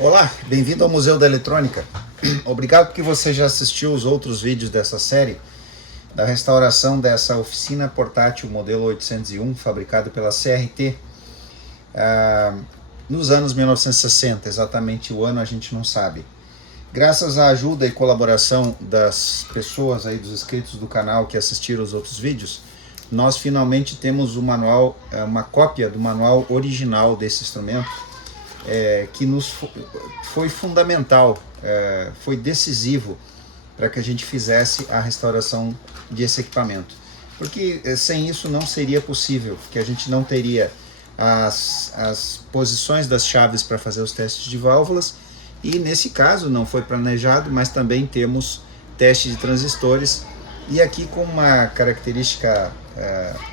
Olá, bem-vindo ao Museu da Eletrônica. Obrigado porque você já assistiu os outros vídeos dessa série da restauração dessa oficina portátil modelo 801, fabricado pela CRT nos anos 1960, exatamente o ano a gente não sabe. Graças à ajuda e colaboração das pessoas aí, dos inscritos do canal que assistiram os outros vídeos, nós finalmente temos o manual, uma cópia do manual original desse instrumento, que nos foi fundamental, foi decisivo para que a gente fizesse a restauração desse equipamento. Porque sem isso não seria possível, porque a gente não teria as posições das chaves para fazer os testes de válvulas, e nesse caso não foi planejado, mas também temos teste de transistores. E aqui, com uma característica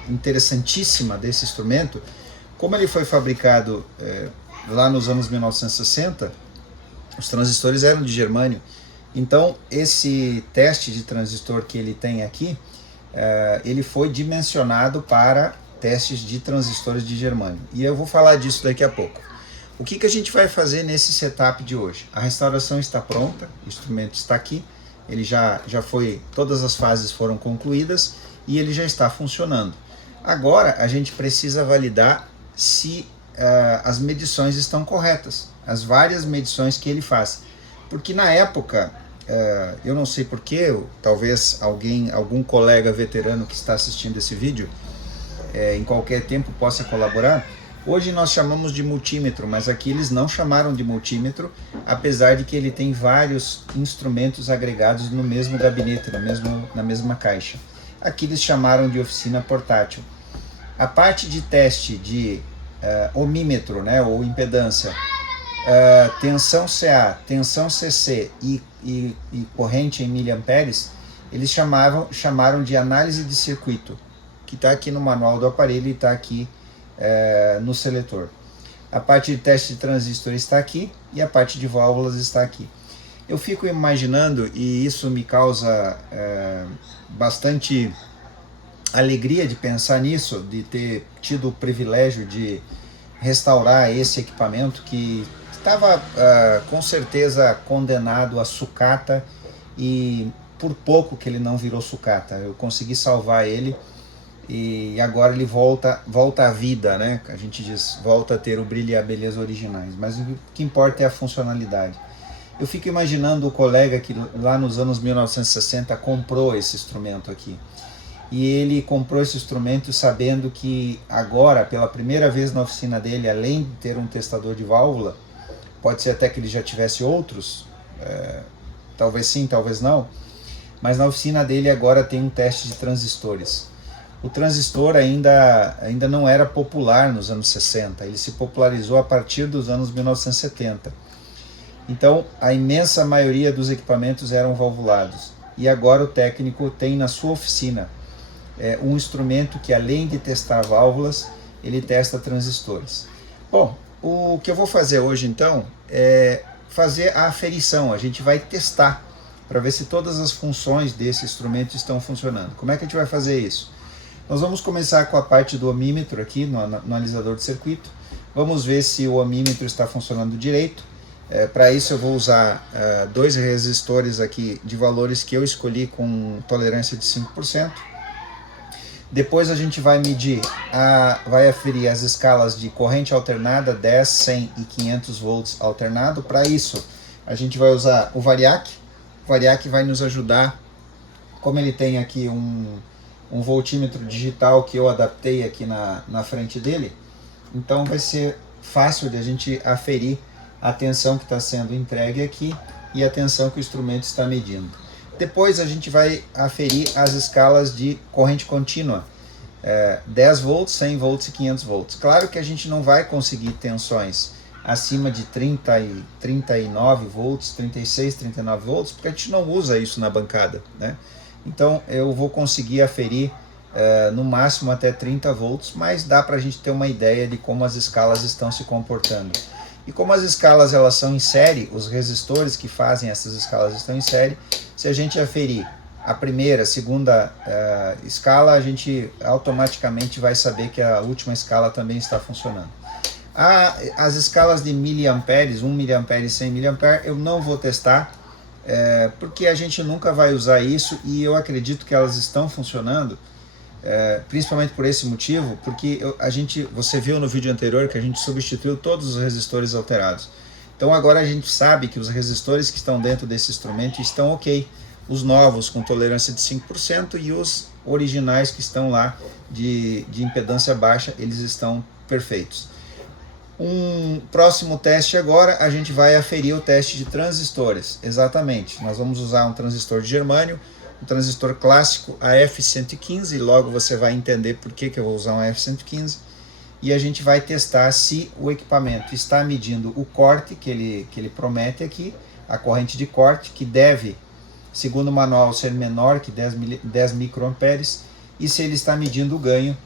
interessantíssima desse instrumento, como ele foi fabricado lá nos anos 1960, os transistores eram de germânio. Então esse teste de transistor que ele tem aqui, ele foi dimensionado para testes de transistores de germânio. E eu vou falar disso daqui a pouco. O que a gente vai fazer nesse setup de hoje? A restauração está pronta, o instrumento está aqui, ele já foi, todas as fases foram concluídas e ele já está funcionando. Agora a gente precisa validar se as medições estão corretas, as várias medições que ele faz. Porque na época, eu não sei porquê, talvez algum colega veterano que está assistindo esse vídeo, em qualquer tempo possa colaborar. Hoje nós chamamos de multímetro, mas aqui eles não chamaram de multímetro, apesar de que ele tem vários instrumentos agregados no mesmo gabinete, na mesma caixa. Aqui eles chamaram de oficina portátil. A parte de teste de ohmímetro, né, ou impedância, tensão CA, tensão CC e corrente em miliamperes, eles chamaram de análise de circuito, que está aqui no manual do aparelho e está aqui no seletor. A parte de teste de transistor está aqui e a parte de válvulas está aqui. Eu fico imaginando, e isso me causa bastante alegria de pensar nisso, de ter tido o privilégio de restaurar esse equipamento que estava com certeza condenado a sucata, e por pouco que ele não virou sucata. Eu consegui salvar ele e agora ele volta à vida, né? A gente diz, volta a ter o brilho e a beleza originais, mas o que importa é a funcionalidade. Eu fico imaginando o colega que lá nos anos 1960 comprou esse instrumento aqui. E ele comprou esse instrumento sabendo que agora, pela primeira vez na oficina dele, além de ter um testador de válvula, pode ser até que ele já tivesse outros, talvez sim, talvez não, mas na oficina dele agora tem um teste de transistores. O transistor ainda não era popular nos anos 60, ele se popularizou a partir dos anos 1970. Então a imensa maioria dos equipamentos eram valvulados. E agora o técnico tem na sua oficina um instrumento que, além de testar válvulas, ele testa transistores. Bom, o que eu vou fazer hoje então é fazer a aferição. A gente vai testar para ver se todas as funções desse instrumento estão funcionando. Como é que a gente vai fazer isso? Nós vamos começar com a parte do ohmímetro aqui no analisador de circuito. Vamos ver se o ohmímetro está funcionando direito. Para isso eu vou usar dois resistores aqui de valores que eu escolhi com tolerância de 5%. Depois a gente vai medir, vai aferir as escalas de corrente alternada, 10, 100 e 500 volts alternado. Para isso a gente vai usar o variac. O variac vai nos ajudar, como ele tem aqui um voltímetro digital que eu adaptei aqui na frente dele, então vai ser fácil de a gente aferir a tensão que está sendo entregue aqui e a tensão que o instrumento está medindo. Depois a gente vai aferir as escalas de corrente contínua, 10 volts, 100 volts e 500 volts. Claro que a gente não vai conseguir tensões acima de 39 volts, 36, 39 volts, porque a gente não usa isso na bancada, né? Então eu vou conseguir aferir no máximo até 30 volts, mas dá para a gente ter uma ideia de como as escalas estão se comportando. E como as escalas elas são em série, os resistores que fazem essas escalas estão em série, se a gente aferir a primeira, a segunda escala, a gente automaticamente vai saber que a última escala também está funcionando. As escalas de miliamperes, 1 miliampere e 100 miliampere, eu não vou testar, porque a gente nunca vai usar isso, e eu acredito que elas estão funcionando, principalmente por esse motivo, porque você viu no vídeo anterior que a gente substituiu todos os resistores alterados. Então agora a gente sabe que os resistores que estão dentro desse instrumento estão ok. Os novos com tolerância de 5% e os originais que estão lá de impedância baixa, eles estão perfeitos. Um próximo teste agora, a gente vai aferir o teste de transistores. Exatamente, nós vamos usar um transistor de germânio, um transistor clássico AF115, logo você vai entender por que eu vou usar um AF115, e a gente vai testar se o equipamento está medindo o corte que ele promete aqui, a corrente de corte, que deve, segundo o manual, ser menor que 10 microamperes, e se ele está medindo o ganho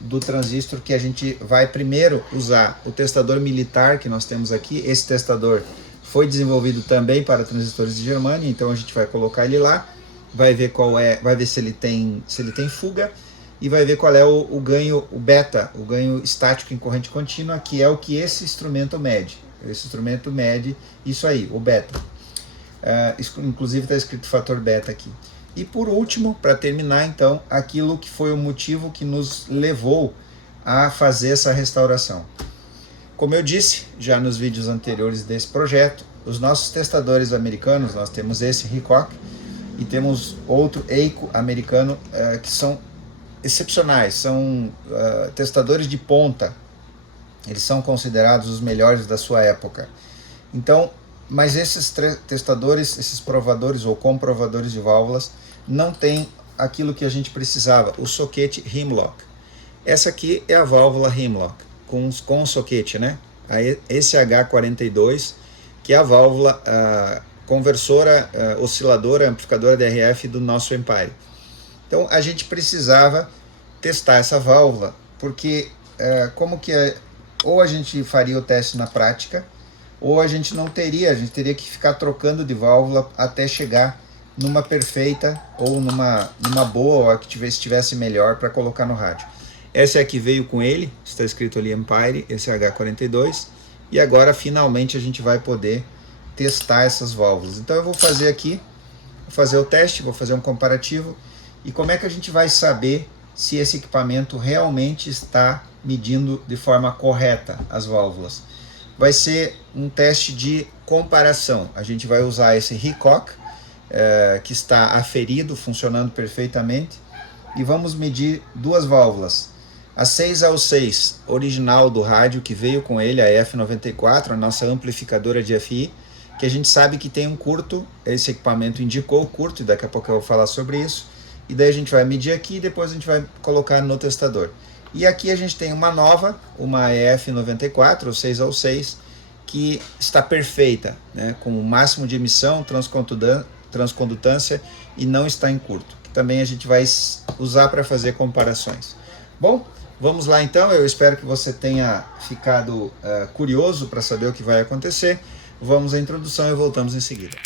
do transistor, que a gente vai primeiro usar o testador militar que nós temos aqui. Esse testador foi desenvolvido também para transistores de germânio, então a gente vai colocar ele lá, vai ver vai ver se ele tem fuga, e vai ver qual é o ganho, o beta, o ganho estático em corrente contínua, que é o que esse instrumento mede. Esse instrumento mede isso aí, o beta. Inclusive está escrito fator beta aqui. E por último, para terminar então, aquilo que foi o motivo que nos levou a fazer essa restauração. Como eu disse já nos vídeos anteriores desse projeto, os nossos testadores americanos, nós temos esse Hickok e temos outro Eico americano, que são excepcionais, são testadores de ponta. Eles são considerados os melhores da sua época. Então, mas esses testadores, esses provadores ou comprovadores de válvulas, não tem aquilo que a gente precisava, o soquete Hemlock. Essa aqui é a válvula Hemlock, com o soquete, né? A ECH42, que é a válvula conversora, osciladora, amplificadora DRF do nosso Empire. Então a gente precisava testar essa válvula, porque ou a gente faria o teste na prática, ou a gente teria que ficar trocando de válvula até chegar numa perfeita ou numa boa, ou que estivesse melhor para colocar no rádio. Essa é a que veio com ele, está escrito ali Empire, esse é H42, e agora finalmente a gente vai poder testar essas válvulas. Então eu vou fazer aqui, vou fazer o teste, vou fazer um comparativo, e como é que a gente vai saber se esse equipamento realmente está medindo de forma correta as válvulas? Vai ser um teste de comparação. A gente vai usar esse Hickok, que está aferido, funcionando perfeitamente, e vamos medir duas válvulas. A 6A6 original do rádio, que veio com ele, a F94, a nossa amplificadora de FI, que a gente sabe que tem um curto, esse equipamento indicou o curto, e daqui a pouco eu vou falar sobre isso, e daí a gente vai medir aqui e depois a gente vai colocar no testador. E aqui a gente tem uma nova, uma EF94, ou 6A6, que está perfeita, né, com o máximo de emissão, transcondutância, e não está em curto, que também a gente vai usar para fazer comparações. Bom, vamos lá então, eu espero que você tenha ficado curioso para saber o que vai acontecer. Vamos à introdução e voltamos em seguida.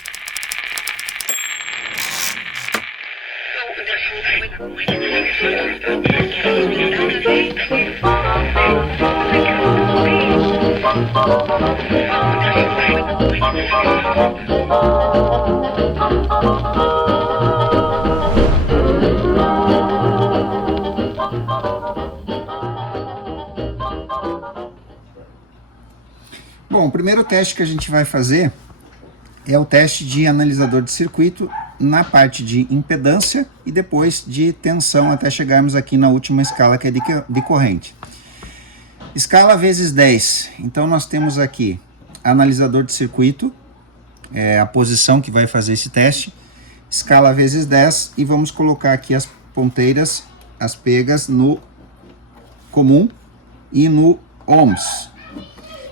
Bom, o primeiro teste que a gente vai fazer é o teste de analisador de circuito na parte de impedância e depois de tensão até chegarmos aqui na última escala, que é de corrente. Escala vezes 10. Então nós temos aqui analisador de circuito, a posição que vai fazer esse teste, escala vezes 10, e vamos colocar aqui as ponteiras, as pegas no comum e no ohms.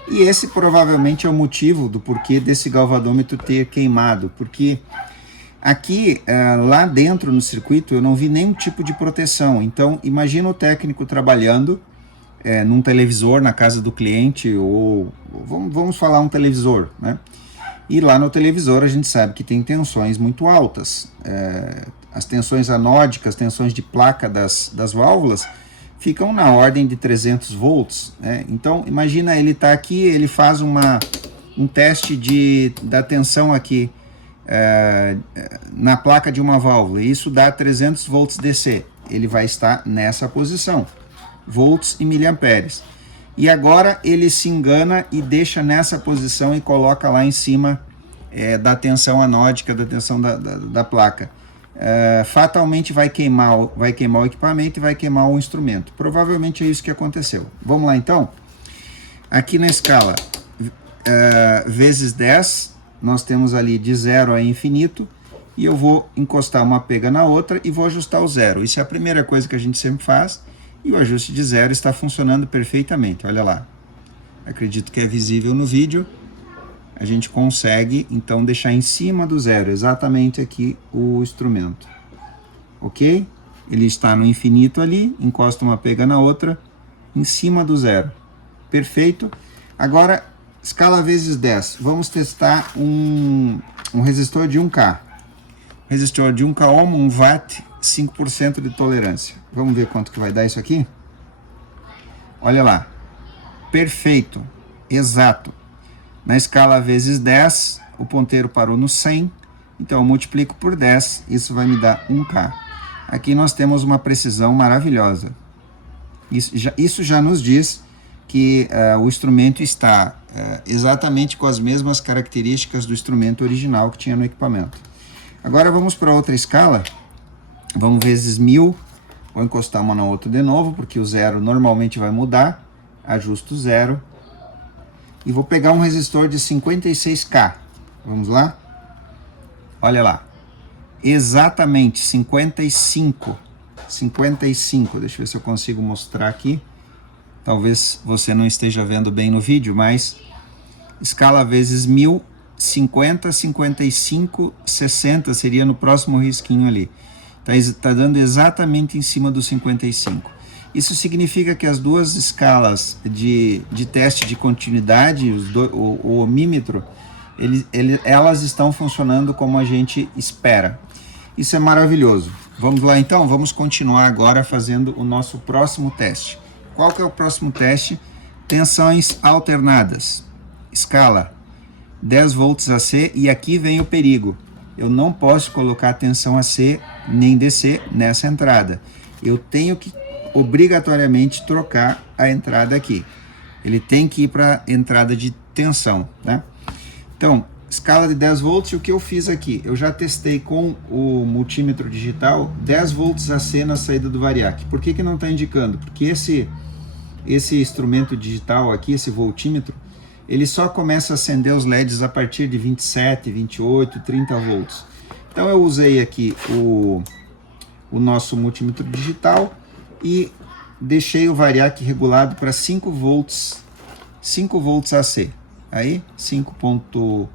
E esse provavelmente é o motivo do porquê desse galvanômetro ter queimado, porque aqui, lá dentro no circuito, eu não vi nenhum tipo de proteção. Então, imagina o técnico trabalhando num televisor na casa do cliente, ou vamos falar um televisor, né? E lá no televisor a gente sabe que tem tensões muito altas. As tensões anódicas, tensões de placa das válvulas, ficam na ordem de 300 volts, né? Então, imagina, ele está aqui, ele faz um teste da tensão aqui na placa de uma válvula, e isso dá 300 volts DC. Ele vai estar nessa posição, volts e miliamperes. E agora ele se engana e deixa nessa posição e coloca lá em cima da tensão anódica, da tensão da placa. Fatalmente vai queimar o equipamento e vai queimar o instrumento. Provavelmente é isso que aconteceu. Vamos lá então. Aqui na escala vezes 10, nós temos ali de 0 a infinito, e eu vou encostar uma pega na outra e vou ajustar o zero. Isso é a primeira coisa que a gente sempre faz, e o ajuste de zero está funcionando perfeitamente. Olha lá, acredito que é visível no vídeo. A gente consegue então deixar em cima do zero, exatamente aqui o instrumento, ok? Ele está no infinito ali, encosta uma pega na outra, em cima do zero, perfeito. Agora, escala vezes 10, vamos testar um resistor de 1K, resistor de 1K ohm, 1 watt, 5% de tolerância. Vamos ver quanto que vai dar isso aqui? Olha lá, perfeito, exato. Na escala vezes 10, o ponteiro parou no 100, então eu multiplico por 10, isso vai me dar 1K. Aqui nós temos uma precisão maravilhosa. Isso já nos diz que o instrumento está exatamente com as mesmas características do instrumento original que tinha no equipamento. Agora vamos para outra escala, vamos vezes 1000, vou encostar uma na outra de novo, porque o zero normalmente vai mudar, ajusto o zero. E vou pegar um resistor de 56K. Vamos lá? Olha lá. Exatamente 55. 55. Deixa eu ver se eu consigo mostrar aqui. Talvez você não esteja vendo bem no vídeo, mas escala vezes 1000, 50, 55, 60 seria no próximo risquinho ali. Tá dando exatamente em cima do 55. Isso significa que as duas escalas de teste de continuidade, o ohmímetro, elas estão funcionando como a gente espera. Isso é maravilhoso. Vamos lá então, vamos continuar agora fazendo o nosso próximo teste. Qual que é o próximo teste? Tensões alternadas. Escala 10 volts AC, e aqui vem o perigo. Eu não posso colocar tensão AC nem DC nessa entrada. Eu tenho que obrigatoriamente trocar a entrada aqui. Ele tem que ir para a entrada de tensão, né? Então, escala de 10 volts, o que eu fiz aqui? Eu já testei com o multímetro digital 10 volts AC na saída do variac. Por que não está indicando? Porque esse instrumento digital aqui, esse voltímetro, ele só começa a acender os LEDs a partir de 27, 28, 30 volts. Então eu usei aqui o nosso multímetro digital e deixei o variac regulado para 5 volts AC. Aí 5.1,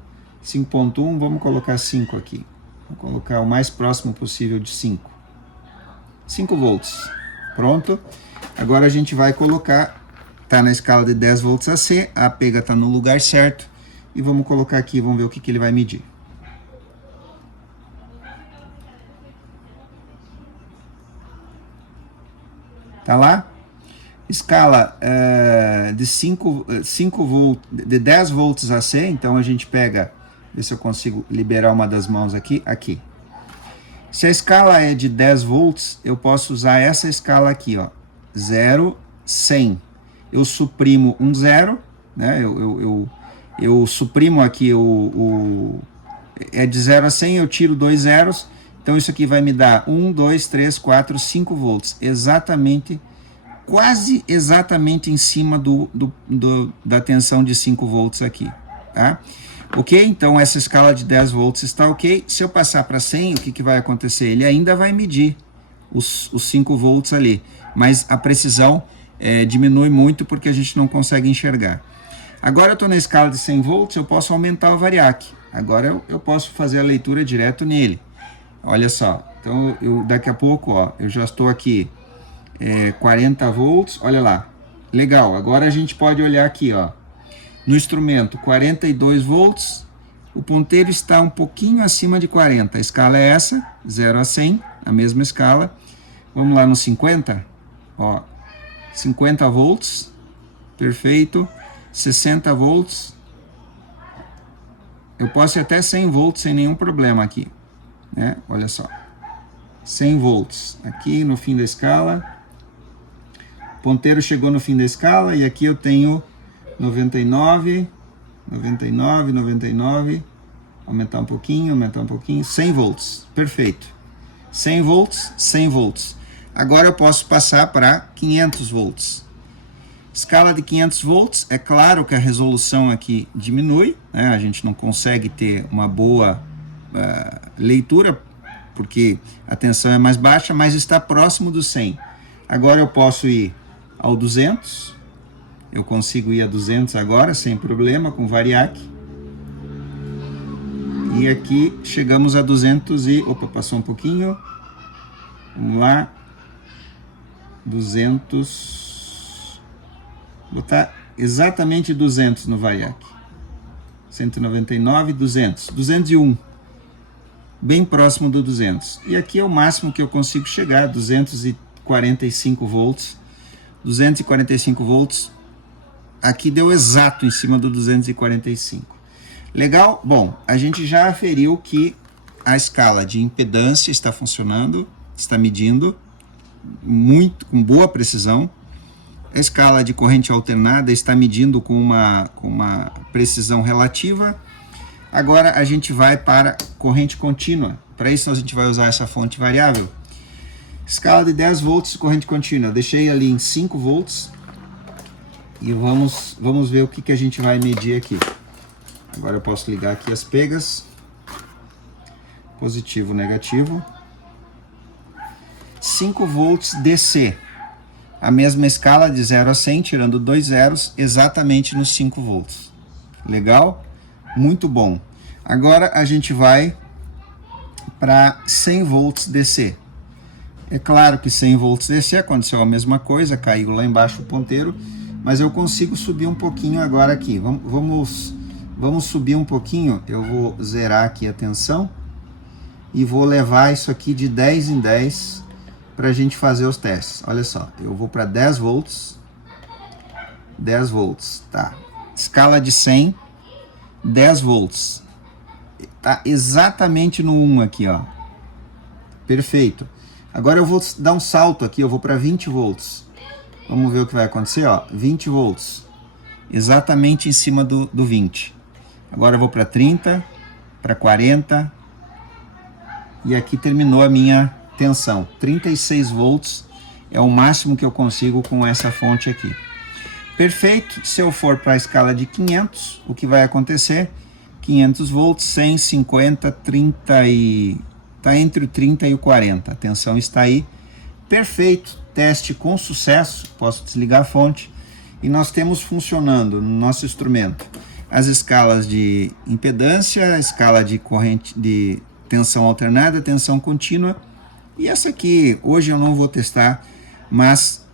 vamos colocar 5 aqui. Vou colocar o mais próximo possível de 5. 5 volts. Pronto. Agora a gente vai colocar, tá na escala de 10 volts AC, a pega está no lugar certo, e vamos colocar aqui, vamos ver o que ele vai medir. Tá lá? Escala de 5 volts, de 10 volts AC, então a gente pega, ver se eu consigo liberar uma das mãos aqui, aqui. Se a escala é de 10 volts, eu posso usar essa escala aqui, ó, 0, 100. Eu suprimo um zero, né? Eu suprimo aqui é de 0 a 100, eu tiro 2 zeros, então isso aqui vai me dar 1, 2, 3, 4, 5 volts, exatamente, quase exatamente em cima da tensão de 5 volts aqui, tá? Ok? Então essa escala de 10 volts está ok. Se eu passar para 100, o que vai acontecer? Ele ainda vai medir os 5 volts ali, mas a precisão diminui muito porque a gente não consegue enxergar. Agora eu estou na escala de 100 volts, eu posso aumentar o variac. Agora eu posso fazer a leitura direto nele. Olha só, então daqui a pouco, ó, eu já estou aqui 40 volts, olha lá. Legal, agora a gente pode olhar aqui, ó. No instrumento, 42 volts, o ponteiro está um pouquinho acima de 40. A escala é essa, 0 a 100, a mesma escala. Vamos lá no 50, ó, 50 volts, perfeito, 60 volts, eu posso ir até 100 volts sem nenhum problema aqui, né? Olha só, 100 volts, aqui no fim da escala, o ponteiro chegou no fim da escala, e aqui eu tenho 99, 99, 99, aumentar um pouquinho, 100 volts, perfeito, 100 volts, 100 volts. Agora eu posso passar para 500 volts. Escala de 500 volts, é claro que a resolução aqui diminui, né? A gente não consegue ter uma boa leitura, porque a tensão é mais baixa, mas está próximo do 100. Agora eu posso ir ao 200, eu consigo ir a 200 agora, sem problema, com variac. E aqui chegamos a 200 e... Opa, passou um pouquinho. Vamos lá. 200, botar exatamente 200 no variac, 199, 200, 201, bem próximo do 200, e aqui é o máximo que eu consigo chegar, 245 volts, 245 volts, aqui deu exato em cima do 245, legal? Bom, a gente já aferiu que a escala de impedância está funcionando, está medindo, muito, com boa precisão. A escala de corrente alternada está medindo com uma precisão relativa. Agora a gente vai para corrente contínua. Para isso a gente vai usar essa fonte variável. Escala de 10 volts, corrente contínua. Eu deixei ali em 5 volts. E vamos ver o que a gente vai medir aqui. Agora eu posso ligar aqui as pegas. Positivo, negativo. 5 volts DC, a mesma escala de 0 a 100, tirando 2 zeros, exatamente nos 5 volts. Legal? Muito bom. Agora a gente vai para 100 volts DC. É claro que 100 volts DC aconteceu a mesma coisa, caiu lá embaixo o ponteiro, mas eu consigo subir um pouquinho agora aqui. Vamos subir um pouquinho, eu vou zerar aqui a tensão e vou levar isso aqui de 10 em 10 para a gente fazer os testes. Olha só, eu vou para 10 volts, 10 volts, tá, escala de 100, 10 volts, tá exatamente no 1 aqui, ó, perfeito. Agora eu vou dar um salto aqui, eu vou para 20 volts, vamos ver o que vai acontecer, ó, 20 volts, exatamente em cima do 20. Agora eu vou para 30, para 40, e aqui terminou a minha tensão, 36 volts é o máximo que eu consigo com essa fonte aqui. Perfeito, se eu for para a escala de 500, o que vai acontecer? 500 volts, 100, 50, 30 e... está entre o 30 e o 40, a tensão está aí. Perfeito, teste com sucesso, posso desligar a fonte. E nós temos funcionando no nosso instrumento as escalas de impedância, a escala de corrente de tensão alternada, tensão contínua. E essa aqui, hoje eu não vou testar, mas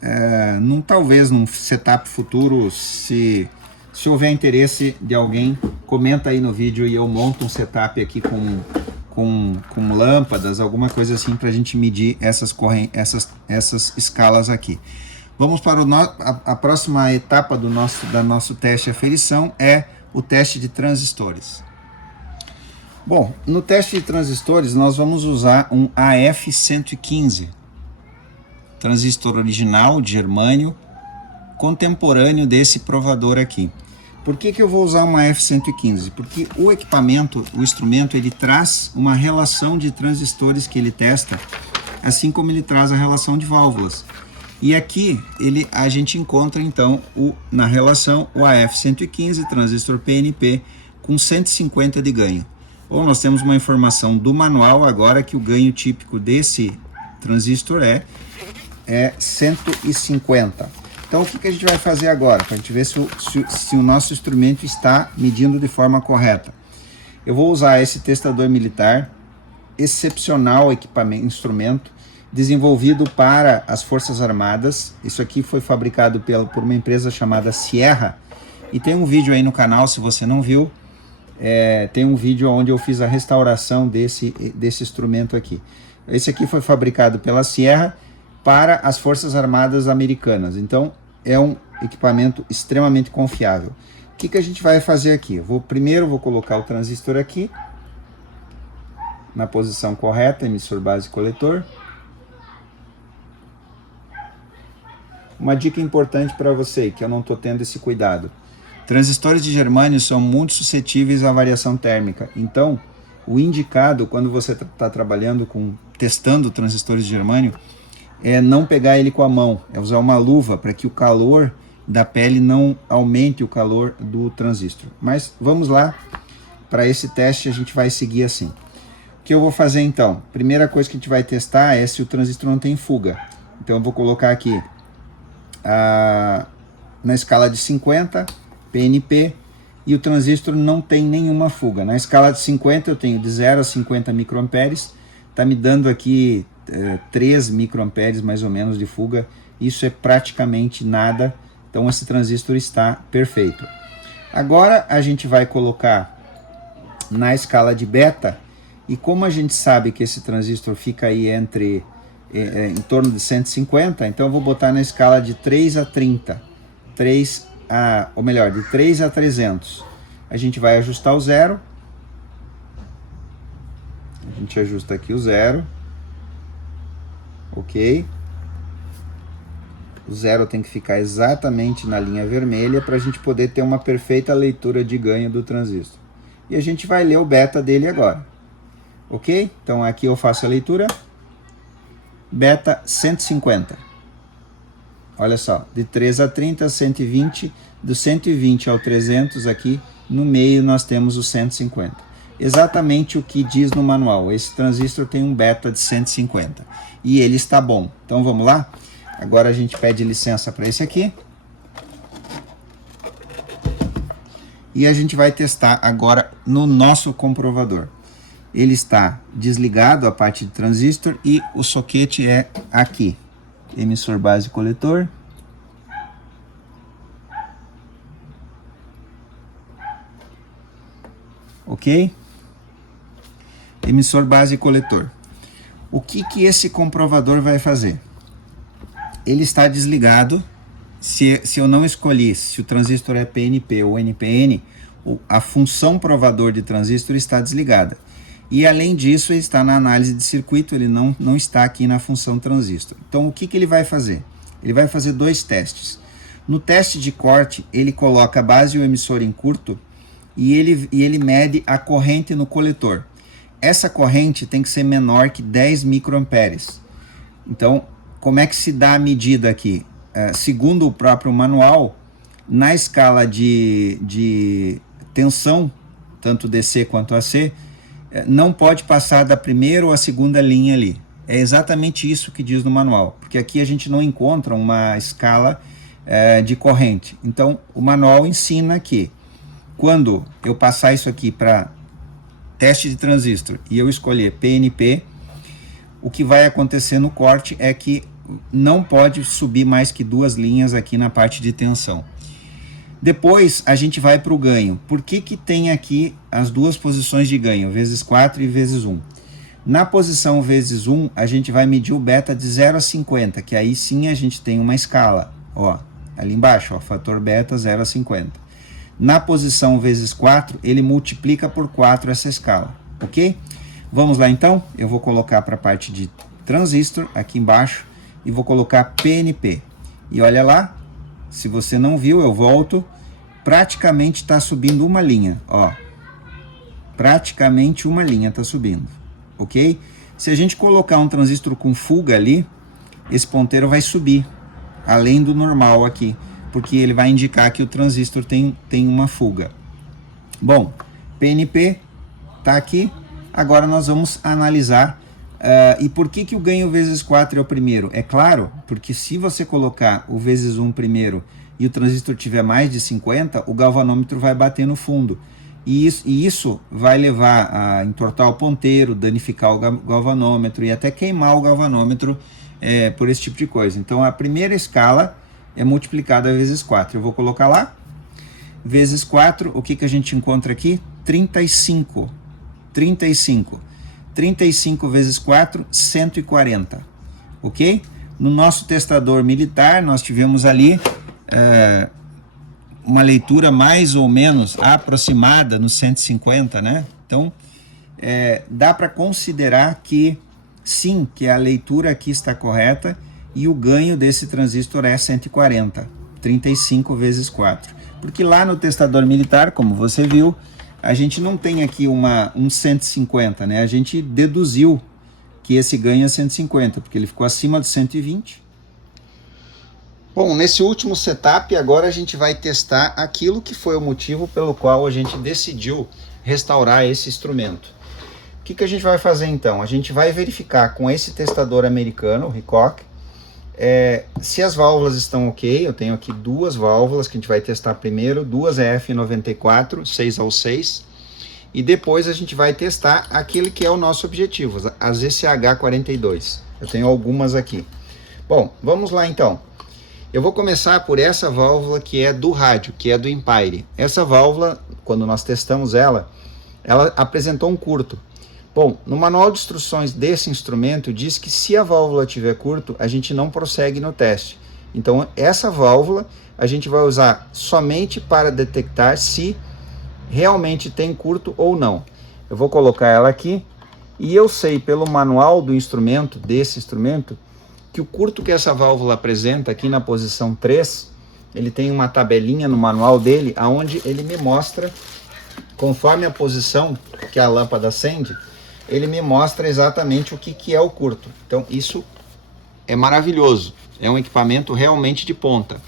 talvez num setup futuro, se houver interesse de alguém, comenta aí no vídeo e eu monto um setup aqui com lâmpadas, alguma coisa assim, para a gente medir essas escalas aqui. Vamos para a próxima etapa do nosso teste de aferição, é o teste de transistores. Bom, no teste de transistores nós vamos usar um AF115, transistor original de germânio, contemporâneo desse provador aqui. Por que eu vou usar uma AF115? Porque o equipamento, o instrumento, ele traz uma relação de transistores que ele testa, assim como ele traz a relação de válvulas. E aqui a gente encontra então na relação o AF115, transistor PNP, com 150 de ganho. Bom, nós temos uma informação do manual agora que o ganho típico desse transistor é 150. Então o que a gente vai fazer agora? Para a gente ver se o nosso instrumento está medindo de forma correta. Eu vou usar esse testador militar, excepcional instrumento, desenvolvido para as Forças Armadas. Isso aqui foi fabricado por uma empresa chamada Sierra. E tem um vídeo aí no canal, se você não viu. Tem um vídeo onde eu fiz a restauração desse instrumento aqui. Esse aqui foi fabricado pela Sierra para as Forças Armadas Americanas. Então, é um equipamento extremamente confiável. O que a gente vai fazer aqui? Primeiro vou colocar o transistor aqui, na posição correta, emissor base coletor. Uma dica importante para você, que eu não estou tendo esse cuidado. Transistores de germânio são muito suscetíveis à variação térmica. Então, o indicado, quando você está trabalhando testando transistores de germânio, é não pegar ele com a mão, é usar uma luva para que o calor da pele não aumente o calor do transistor. Mas vamos lá, para esse teste a gente vai seguir assim. O que eu vou fazer então? Primeira coisa que a gente vai testar é se o transistor não tem fuga. Então eu vou colocar aqui na escala de 50, PNP, e o transistor não tem nenhuma fuga. Na escala de 50 eu tenho de 0 a 50 microamperes, está me dando aqui 3 microamperes mais ou menos de fuga. Isso é praticamente nada, então esse transistor está perfeito. Agora a gente vai colocar na escala de beta, e como a gente sabe que esse transistor fica aí em torno de 150, então eu vou botar na escala de 3 a 30, ou melhor, de 3 a 300. A gente vai ajustar o zero, a gente ajusta aqui o zero, ok? O zero tem que ficar exatamente na linha vermelha para a gente poder ter uma perfeita leitura de ganho do transistor. E a gente vai ler o beta dele agora, ok? Então aqui eu faço a leitura, beta 150. Olha só, de 3 a 30, 120, do 120 ao 300 aqui, no meio nós temos o 150. Exatamente o que diz no manual, esse transistor tem um beta de 150. E ele está bom. Então vamos lá? Agora a gente pede licença para esse aqui. E a gente vai testar agora no nosso comprovador. Ele está desligado, a parte de transistor, e o soquete é aqui. Emissor base coletor. Ok? Emissor base coletor. O que esse comprovador vai fazer? Ele está desligado. Se eu não escolhi se o transistor é PNP ou NPN, a função provador de transistor está desligada. E além disso, ele está na análise de circuito, ele não está aqui na função transistor. Então o que ele vai fazer? Ele vai fazer dois testes. No teste de corte, ele coloca a base e o emissor em curto e ele mede a corrente no coletor. Essa corrente tem que ser menor que 10 microamperes. Então, como é que se dá a medida aqui? Segundo o próprio manual, na escala de tensão, tanto DC quanto AC, não pode passar da primeira ou a segunda linha ali. É exatamente isso que diz no manual, porque aqui a gente não encontra uma escala de corrente. Então, o manual ensina que quando eu passar isso aqui para teste de transistor e eu escolher PNP, o que vai acontecer no corte é que não pode subir mais que 2 linhas aqui na parte de tensão. Depois a gente vai para o ganho. Por que tem aqui as duas posições de ganho, vezes 4 e vezes 1? Na posição vezes 1, a gente vai medir o beta de 0 a 50, que aí sim a gente tem uma escala. Ó, ali embaixo, ó, fator beta 0 a 50. Na posição vezes 4, ele multiplica por 4 essa escala, ok? Vamos lá então, eu vou colocar para a parte de transistor aqui embaixo e vou colocar PNP. E olha lá, se você não viu, eu volto, praticamente está subindo uma linha, ó. Praticamente uma linha está subindo, ok? Se a gente colocar um transistor com fuga ali, esse ponteiro vai subir, além do normal aqui, porque ele vai indicar que o transistor tem uma fuga. Bom, PNP está aqui, agora nós vamos analisar. E por que o ganho vezes 4 é o primeiro? É claro, porque se você colocar o vezes 1 primeiro e o transistor tiver mais de 50, o galvanômetro vai bater no fundo. E isso vai levar a entortar o ponteiro, danificar o galvanômetro e até queimar o galvanômetro por esse tipo de coisa. Então a primeira escala é multiplicada vezes 4. Eu vou colocar lá. Vezes 4, o que a gente encontra aqui? 35. 35 vezes 4, 140, ok? No nosso testador militar, nós tivemos ali uma leitura mais ou menos aproximada no 150, né? Então, dá para considerar que sim, que a leitura aqui está correta e o ganho desse transistor é 140, 35 vezes 4. Porque lá no testador militar, como você viu, a gente não tem aqui um 150, né? A gente deduziu que esse ganho é 150, porque ele ficou acima de 120. Bom, nesse último setup, agora a gente vai testar aquilo que foi o motivo pelo qual a gente decidiu restaurar esse instrumento. O que a gente vai fazer então? A gente vai verificar com esse testador americano, o Hickok, se as válvulas estão ok. Eu tenho aqui duas válvulas que a gente vai testar primeiro, duas EF94, 6/6, e depois a gente vai testar aquele que é o nosso objetivo, as ECH42. Eu tenho algumas aqui. Bom, vamos lá então. Eu vou começar por essa válvula que é do rádio, que é do Empire. Essa válvula, quando nós testamos ela apresentou um curto. Bom, no manual de instruções desse instrumento diz que se a válvula tiver curto, a gente não prossegue no teste. Então essa válvula a gente vai usar somente para detectar se realmente tem curto ou não. Eu vou colocar ela aqui e eu sei pelo manual do instrumento, desse instrumento, que o curto que essa válvula apresenta aqui na posição 3, ele tem uma tabelinha no manual dele, onde ele me mostra, conforme a posição que a lâmpada acende, ele me mostra exatamente o que é o curto. Então isso é maravilhoso, é um equipamento realmente de ponta.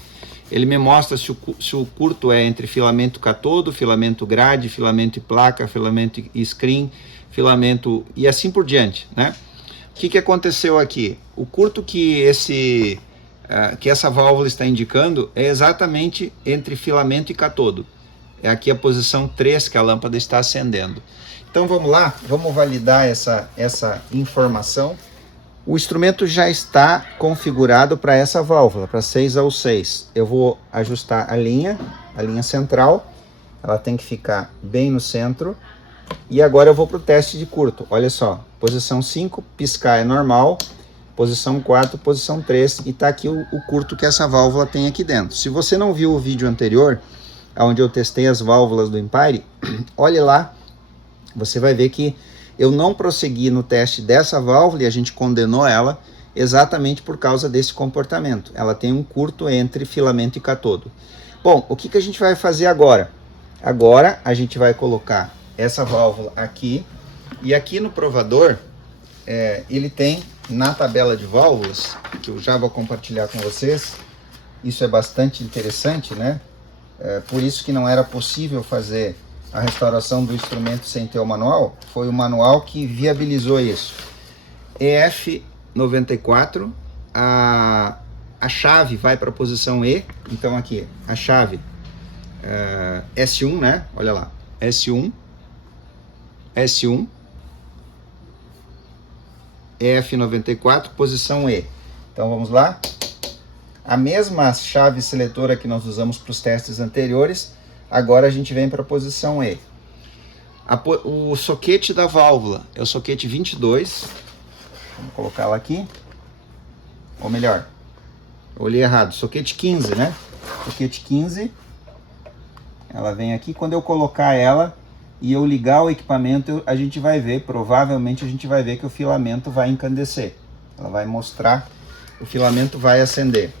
Ele me mostra se o curto é entre filamento catodo, filamento grade, filamento e placa, filamento e screen, filamento e assim por diante, né? O que aconteceu aqui? O curto que essa válvula está indicando é exatamente entre filamento e catodo. É aqui a posição 3 que a lâmpada está acendendo. Então vamos lá, vamos validar essa informação. O instrumento já está configurado para essa válvula, para 6/6. Eu vou ajustar a linha central, ela tem que ficar bem no centro. E agora eu vou para o teste de curto. Olha só, posição 5, piscar é normal, posição 4, posição 3, e está aqui o curto que essa válvula tem aqui dentro. Se você não viu o vídeo anterior, onde eu testei as válvulas do Empire, olhe lá, você vai ver que eu não prossegui no teste dessa válvula e a gente condenou ela exatamente por causa desse comportamento. Ela tem um curto entre filamento e catodo. Bom, o que a gente vai fazer agora? Agora a gente vai colocar essa válvula aqui, e aqui no provador ele tem na tabela de válvulas, que eu já vou compartilhar com vocês. Isso é bastante interessante, né? Por isso que não era possível fazer a restauração do instrumento sem ter o manual. Foi o manual que viabilizou isso. EF94, a chave vai para a posição E, então aqui a chave S1, né? Olha lá, S1, EF94, posição E. Então vamos lá. A mesma chave seletora que nós usamos para os testes anteriores, agora a gente vem para a posição E. O soquete da válvula é o soquete 22. Vamos colocar ela aqui. Ou melhor, eu olhei errado, soquete 15, né? Soquete 15. Ela vem aqui. Quando eu colocar ela e eu ligar o equipamento, a gente vai ver, provavelmente a gente vai ver que o filamento vai incandescer. Ela vai mostrar, o filamento vai acender.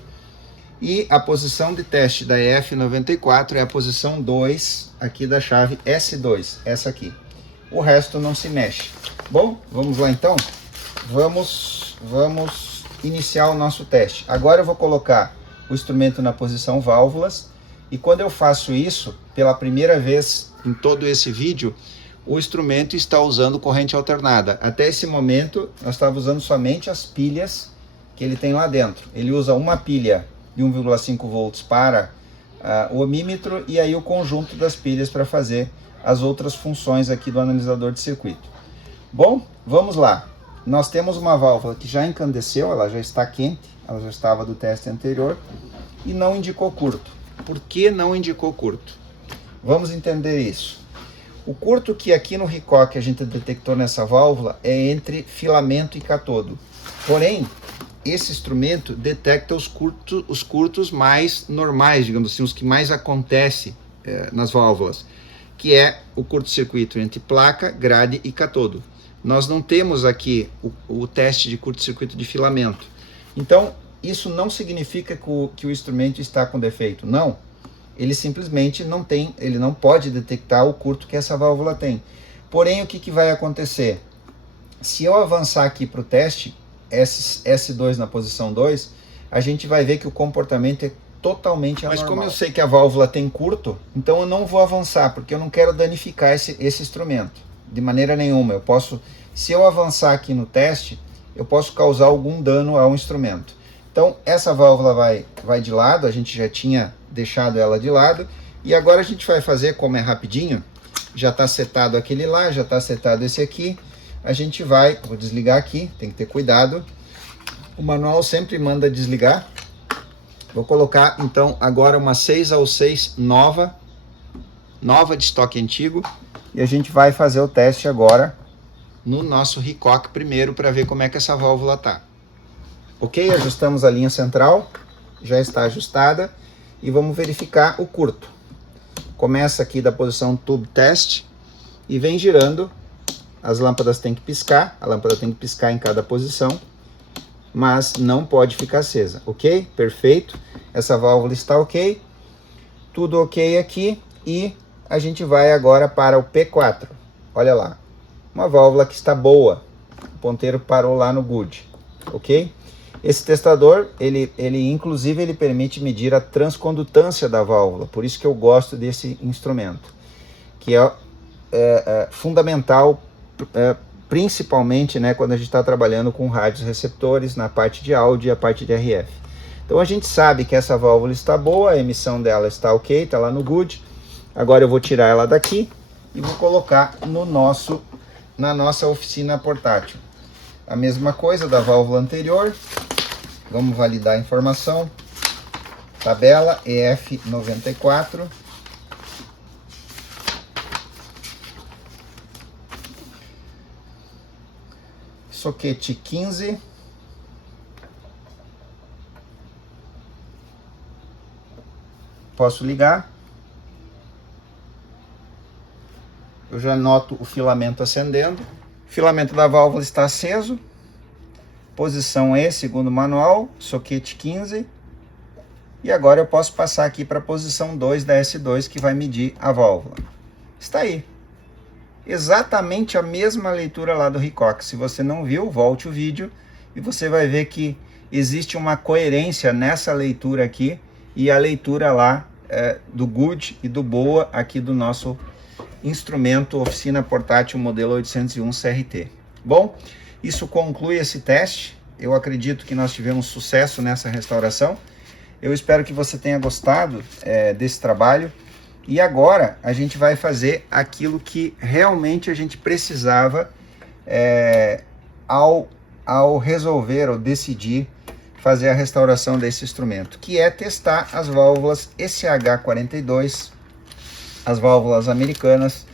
E a posição de teste da EF94 é a posição 2 aqui da chave S2, essa aqui. O resto não se mexe. Bom, vamos lá então? Vamos iniciar o nosso teste. Agora eu vou colocar o instrumento na posição válvulas, e quando eu faço isso, pela primeira vez em todo esse vídeo, o instrumento está usando corrente alternada. Até esse momento, nós estávamos usando somente as pilhas que ele tem lá dentro. Ele usa uma pilha de 1,5 volts para o ohmímetro e aí o conjunto das pilhas para fazer as outras funções aqui do analisador de circuito. Bom, vamos lá. Nós temos uma válvula que já incandesceu, ela já está quente, ela já estava do teste anterior e não indicou curto. Por que não indicou curto? Vamos entender isso. O curto que aqui no Hickok a gente detectou nessa válvula é entre filamento e catodo. Porém, esse instrumento detecta os curtos mais normais, digamos assim, os que mais acontecem nas válvulas, que é o curto-circuito entre placa, grade e catodo. Nós não temos aqui o teste de curto-circuito de filamento. Então, isso não significa que o instrumento está com defeito. Não. Ele simplesmente não tem, ele não pode detectar o curto que essa válvula tem. Porém, o que vai acontecer? Se eu avançar aqui para o teste, S2 na posição 2, a gente vai ver que o comportamento é totalmente anormal. Mas como eu sei que a válvula tem curto, então eu não vou avançar, porque eu não quero danificar esse instrumento. De maneira nenhuma. Se eu avançar aqui no teste, eu posso causar algum dano ao instrumento. Então, essa válvula vai de lado, a gente já tinha deixado ela de lado, e agora a gente vai fazer, como é rapidinho, já está setado aquele lá, já está setado esse aqui, a gente vai, vou desligar aqui, tem que ter cuidado, o manual sempre manda desligar. Vou colocar, então, agora uma 6/6 nova de estoque antigo, e a gente vai fazer o teste agora no nosso Hicock primeiro, para ver como é que essa válvula tá. Ok, ajustamos a linha central, já está ajustada, e vamos verificar o curto. Começa aqui da posição Tube Test, e vem girando, as lâmpadas têm que piscar, a lâmpada tem que piscar em cada posição, mas não pode ficar acesa, ok? Perfeito, essa válvula está ok, tudo ok aqui, e a gente vai agora para o P4, olha lá, uma válvula que está boa, o ponteiro parou lá no good, ok? Esse testador, inclusive ele permite medir a transcondutância da válvula, por isso que eu gosto desse instrumento, que é fundamental, principalmente, né, quando a gente está trabalhando com rádios receptores na parte de áudio e a parte de RF. Então a gente sabe que essa válvula está boa, a emissão dela está ok, está lá no good. Agora eu vou tirar ela daqui e vou colocar na nossa oficina portátil. A mesma coisa da válvula anterior. Vamos validar a informação. Tabela EF94. Soquete 15. Posso ligar. Eu já noto o filamento acendendo. O filamento da válvula está aceso. Posição E, segundo o manual, soquete 15. E agora eu posso passar aqui para a posição 2 da S2, que vai medir a válvula. Está aí. Exatamente a mesma leitura lá do Hicock. Se você não viu, volte o vídeo e você vai ver que existe uma coerência nessa leitura aqui e a leitura lá do good e do boa aqui do nosso instrumento oficina portátil modelo 801 CRT. Bom, isso conclui esse teste. Eu acredito que nós tivemos sucesso nessa restauração. Eu espero que você tenha gostado desse trabalho. E agora a gente vai fazer aquilo que realmente a gente precisava ao resolver ou decidir fazer a restauração desse instrumento, que é testar as válvulas SH42, as válvulas americanas,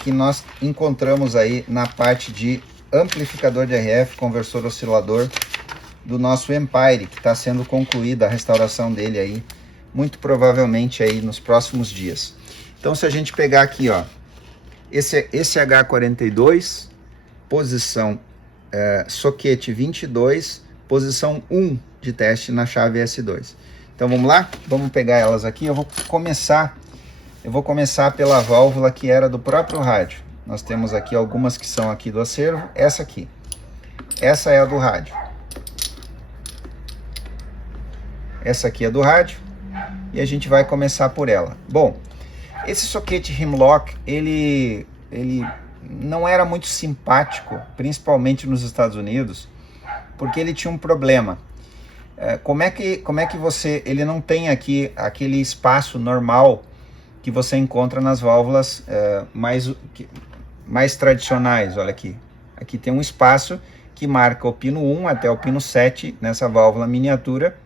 que nós encontramos aí na parte de amplificador de RF, conversor oscilador do nosso Empire, que está sendo concluída a restauração dele aí, muito provavelmente aí nos próximos dias. Então, se a gente pegar aqui, ó, esse H42, posição soquete 22, posição 1 de teste na chave S2. Então, vamos lá? Vamos pegar elas aqui. Eu vou começar pela válvula que era do próprio rádio. Nós temos aqui algumas que são aqui do acervo. Essa aqui. Essa é a do rádio. Essa aqui é do rádio. E a gente vai começar por ela. Bom, esse soquete Hemlock, ele não era muito simpático, principalmente nos Estados Unidos, porque ele tinha um problema. Como é que ele não tem aqui aquele espaço normal que você encontra nas válvulas mais tradicionais? Olha aqui. Aqui tem um espaço que marca o pino 1 até o pino 7 nessa válvula miniatura,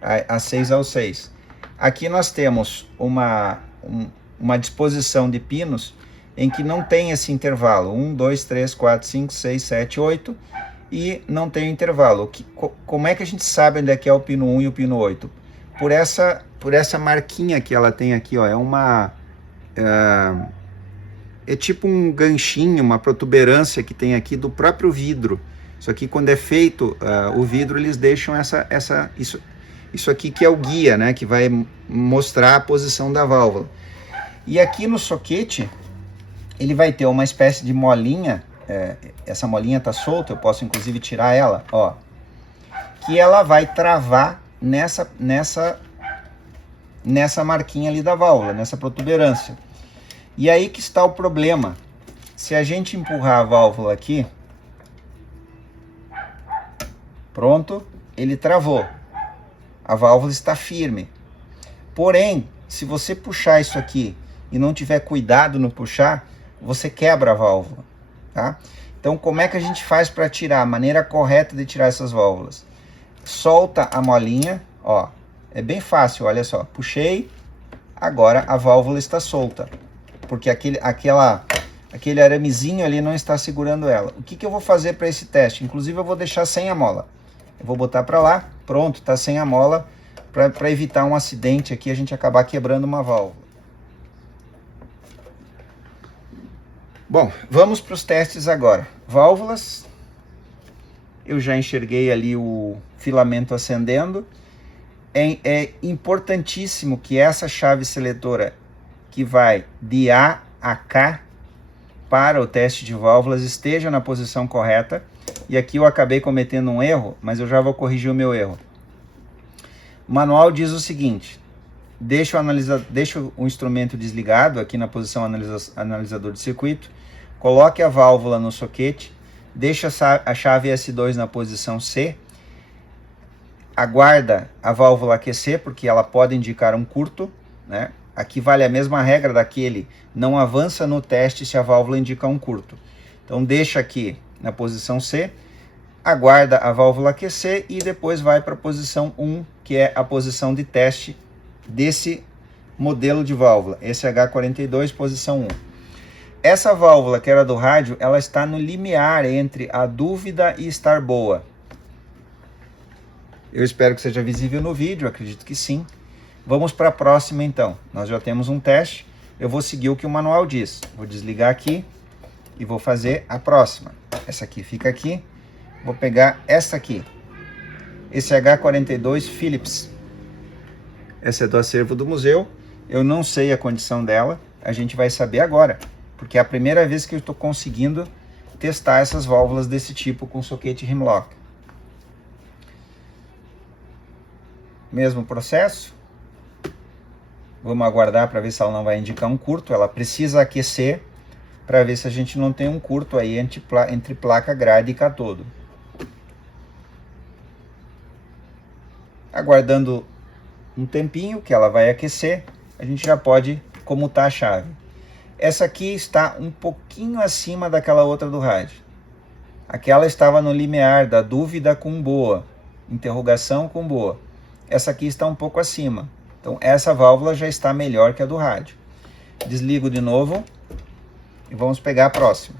a 6/6. Aqui nós temos uma disposição de pinos em que não tem esse intervalo, 1, 2, 3, 4, 5, 6, 7, 8, e não tem intervalo. Como é que a gente sabe onde é que é o pino 1 e o pino 8? Por essa marquinha que ela tem aqui, ó, é tipo um ganchinho, uma protuberância que tem aqui do próprio vidro. Isso aqui, quando é feito o vidro, eles deixam isso aqui que é o guia, né, que vai mostrar a posição da válvula. E aqui no soquete, ele vai ter uma espécie de molinha, essa molinha está solta, eu posso inclusive tirar ela, ó, que ela vai travar nessa marquinha ali da válvula, nessa protuberância. E aí que está o problema. Se a gente empurrar a válvula aqui, pronto, ele travou. A válvula está firme. Porém, se você puxar isso aqui e não tiver cuidado no puxar, você quebra a válvula, tá? Então, como é que a gente faz para tirar? A maneira correta de tirar essas válvulas. Solta a molinha, ó. É bem fácil, olha só. Puxei, agora a válvula está solta. Porque aquele aramezinho ali não está segurando ela. O que eu vou fazer para esse teste? Inclusive, eu vou deixar sem a mola. Eu vou botar para lá, pronto, tá sem a mola, para evitar um acidente aqui, a gente acabar quebrando uma válvula. Bom, vamos para os testes agora. Válvulas, eu já enxerguei ali o filamento acendendo. É importantíssimo que essa chave seletora que vai de A a K para o teste de válvulas esteja na posição correta. E aqui eu acabei cometendo um erro, mas eu já vou corrigir o meu erro. O manual diz o seguinte: deixa o instrumento desligado aqui na posição analisador de circuito, coloque a válvula no soquete, deixa a chave S2 na posição C, aguarda a válvula aquecer, porque ela pode indicar um curto, né? Aqui vale a mesma regra daquele, não avança no teste se a válvula indica um curto. Então deixa aqui na posição C, aguarda a válvula aquecer e depois vai para a posição 1, que é a posição de teste desse modelo de válvula, esse H42, posição 1. Essa válvula que era do rádio, ela está no limiar entre a dúvida e estar boa. Eu espero que seja visível no vídeo, acredito que sim. Vamos para a próxima então. Nós já temos um teste, eu vou seguir o que o manual diz. Vou desligar aqui e vou fazer a próxima. Essa aqui fica aqui. Vou pegar essa aqui. Esse H42 Philips. Essa é do acervo do museu. Eu não sei a condição dela. A gente vai saber agora. Porque é a primeira vez que eu estou conseguindo testar essas válvulas desse tipo com soquete Hemlock. Mesmo processo. Vamos aguardar para ver se ela não vai indicar um curto. Ela precisa aquecer para ver se a gente não tem um curto aí entre placa, grade e catodo. Aguardando um tempinho que ela vai aquecer, a gente já pode comutar a chave. Essa aqui está um pouquinho acima daquela outra do rádio. Aquela estava no limiar da dúvida com boa, interrogação com boa. Essa aqui está um pouco acima. Então essa válvula já está melhor que a do rádio. Desligo de novo e vamos pegar a próxima.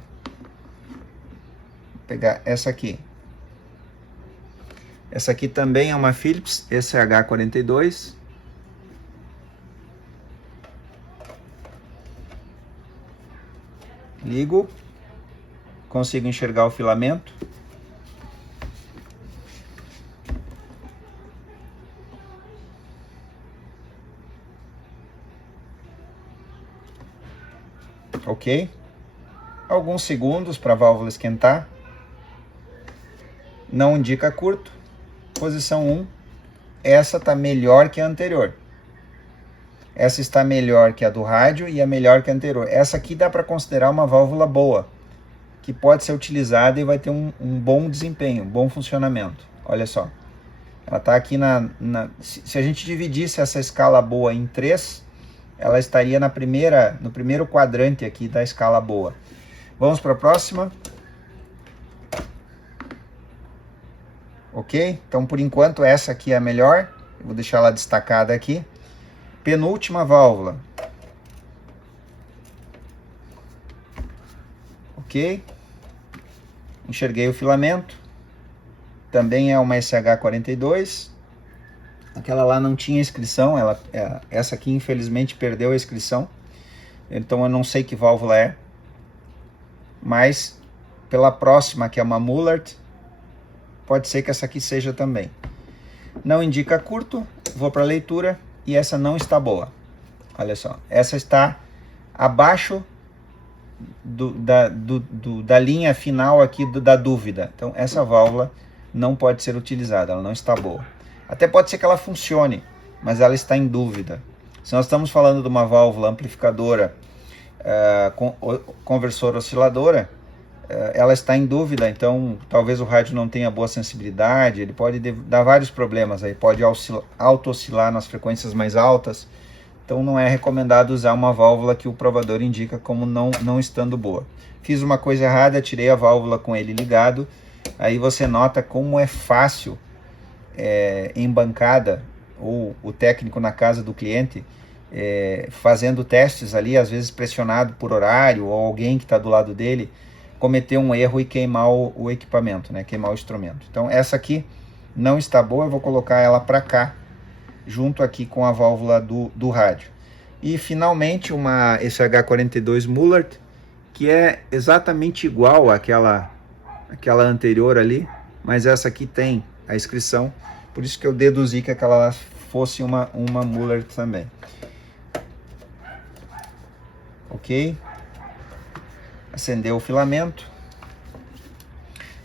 Vou pegar essa aqui. Essa aqui também é uma Philips, esse é H42. Ligo. Consigo enxergar o filamento. Ok. Alguns segundos para a válvula esquentar. Não indica curto. Posição 1. Essa está melhor que a anterior. Essa está melhor que a do rádio e a melhor que a anterior. Essa aqui dá para considerar uma válvula boa, que pode ser utilizada e vai ter um bom desempenho, um bom funcionamento. Olha só. Ela está aqui se a gente dividisse essa escala boa em 3, ela estaria no primeiro quadrante aqui da escala boa. Vamos para a próxima. Ok? Então, por enquanto, essa aqui é a melhor. Eu vou deixar ela destacada aqui. Penúltima válvula. Ok? Enxerguei o filamento. também é uma SH42. Aquela lá não tinha inscrição, essa aqui infelizmente perdeu a inscrição, então eu não sei que válvula é, mas pela próxima, que é uma Mullert, pode ser que essa aqui seja também. Não indica curto, vou para a leitura, e essa não está boa. Olha só, essa está abaixo da linha final aqui da dúvida. Então essa válvula não pode ser utilizada, ela não está boa. Até pode ser que ela funcione, mas ela está em dúvida. Se nós estamos falando de uma válvula amplificadora, conversora osciladora, ela está em dúvida, então talvez o rádio não tenha boa sensibilidade, ele pode dar vários problemas, aí pode auto-oscilar nas frequências mais altas, então não é recomendado usar uma válvula que o provador indica como não estando boa. Fiz uma coisa errada, tirei a válvula com ele ligado, aí você nota como é fácil em bancada, ou o técnico na casa do cliente, fazendo testes ali, às vezes pressionado por horário, ou alguém que está do lado dele, cometer um erro e queimar o equipamento, né? Queimar o instrumento. Então essa aqui não está boa, eu vou colocar ela para cá, junto aqui com a válvula do rádio. E finalmente uma SH42 Mullert, que é exatamente igual àquela anterior ali, mas essa aqui tem a inscrição, por isso que eu deduzi que aquela fosse uma Mullert também. Ok? Acendeu o filamento.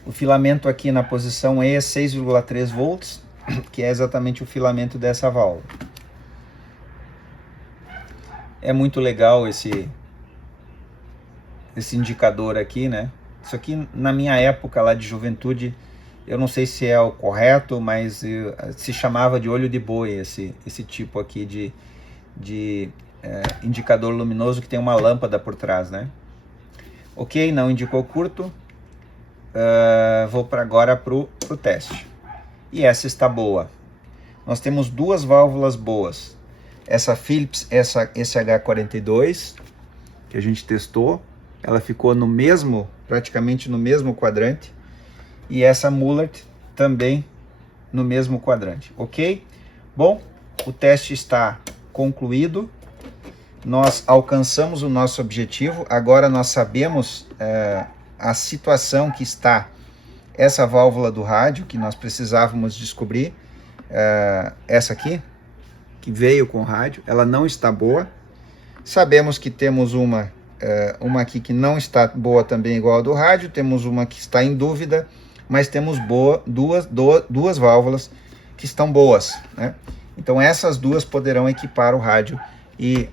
O filamento aqui na posição E é 6,3 volts, que é exatamente o filamento dessa válvula. É muito legal esse indicador aqui, né? Isso aqui na minha época lá de juventude, eu não sei se é o correto, mas se chamava de olho de boi esse tipo aqui de indicador luminoso que tem uma lâmpada por trás, né? Ok, não indicou curto. Vou agora para o teste. E essa está boa. Nós temos duas válvulas boas. Essa Philips SH42, que a gente testou, ela ficou praticamente no mesmo quadrante. E essa Mullert também no mesmo quadrante, ok? Bom, o teste está concluído. Nós alcançamos o nosso objetivo. Agora nós sabemos a situação que está essa válvula do rádio, que nós precisávamos descobrir. Essa aqui, que veio com o rádio, ela não está boa. Sabemos que temos uma aqui que não está boa também, igual a do rádio. Temos uma que está em dúvida, mas temos duas válvulas que estão boas, né? Então essas duas poderão equipar o rádio e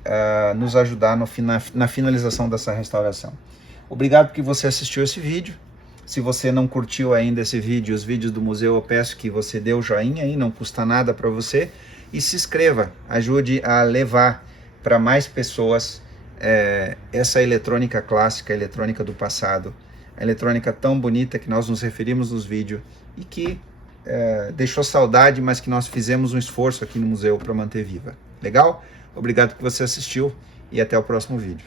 nos ajudar na finalização dessa restauração. Obrigado porque você assistiu esse vídeo. Se você não curtiu ainda esse vídeo, os vídeos do museu, eu peço que você dê o joinha aí, não custa nada para você. E se inscreva, ajude a levar para mais pessoas essa eletrônica clássica, a eletrônica do passado, a eletrônica tão bonita que nós nos referimos nos vídeos e que deixou saudade, mas que nós fizemos um esforço aqui no museu para manter viva. Legal? Obrigado que você assistiu e até o próximo vídeo.